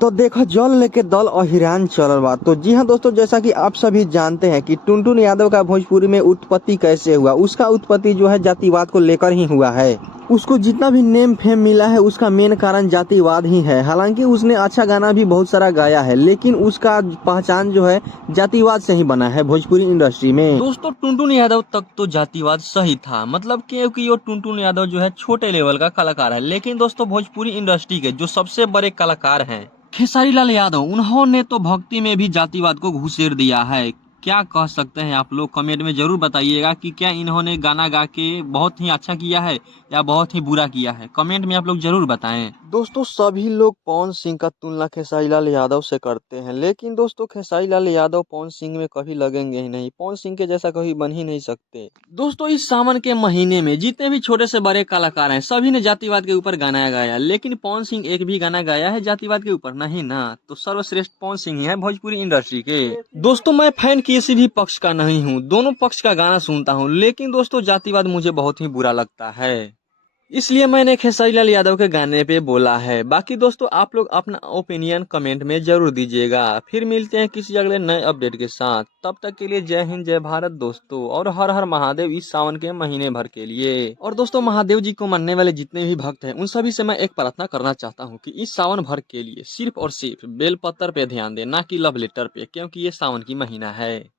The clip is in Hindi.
तो देखो जल लेके दल अहिरान चलल बा। तो जी हाँ दोस्तों, जैसा कि आप सभी जानते हैं कि टुनटुन यादव का भोजपुरी में उत्पत्ति कैसे हुआ। उसका उत्पत्ति जो है जातिवाद को लेकर ही हुआ है। उसको जितना भी नेम फेम मिला है उसका मेन कारण जातिवाद ही है। हालांकि उसने अच्छा गाना भी बहुत सारा गाया है, लेकिन उसका पहचान जो है जातिवाद से ही बना है भोजपुरी इंडस्ट्री में। दोस्तों टुनटुन यादव तक तो जातिवाद सही था, मतलब क्योंकि ये टुनटुन यादव जो है छोटे लेवल का कलाकार है। लेकिन दोस्तों भोजपुरी इंडस्ट्री के जो सबसे बड़े कलाकार हैं खेसारी लाल यादव, उन्होंने तो भक्ति में भी जातिवाद को घुसेड़ दिया है। क्या कह सकते हैं आप लोग, कमेंट में जरूर बताइएगा कि क्या इन्होंने गाना गा के बहुत ही अच्छा किया है या बहुत ही बुरा किया है। कमेंट में आप लोग जरूर बताएं। दोस्तों सभी लोग पवन सिंह का तुलना खेसारी लाल यादव से करते हैं, लेकिन दोस्तों खेसारी लाल यादव पवन सिंह में कभी लगेंगे ही नहीं। पवन सिंह के जैसा कभी बन ही नहीं सकते। दोस्तों इस सावन के महीने में जितने भी छोटे से बड़े कलाकार हैं सभी ने जातिवाद के ऊपर गाना गाया, लेकिन पवन सिंह एक भी गाना गाया है जातिवाद के ऊपर? नहीं ना। तो सर्वश्रेष्ठ पवन सिंह ही है भोजपुरी इंडस्ट्री के। दोस्तों मैं फैन किसी भी पक्ष का नहीं हूँ, दोनों पक्ष का गाना सुनता हूँ, लेकिन दोस्तों जातिवाद मुझे बहुत ही बुरा लगता है, इसलिए मैंने खेसारी लाल यादव के गाने पे बोला है। बाकी दोस्तों आप लोग अपना ओपिनियन कमेंट में जरूर दीजिएगा। फिर मिलते हैं किसी अगले नए अपडेट के साथ। तब तक के लिए जय हिंद जय भारत दोस्तों, और हर हर महादेव इस सावन के महीने भर के लिए। और दोस्तों महादेव जी को मानने वाले जितने भी भक्त हैं उन सभी से मैं एक प्रार्थना करना चाहता हूँ कि इस सावन भर के लिए सिर्फ और सिर्फ बेलपत्र पे ध्यान दें, ना कि लव लेटर पे, क्योंकि ये सावन की महीना है।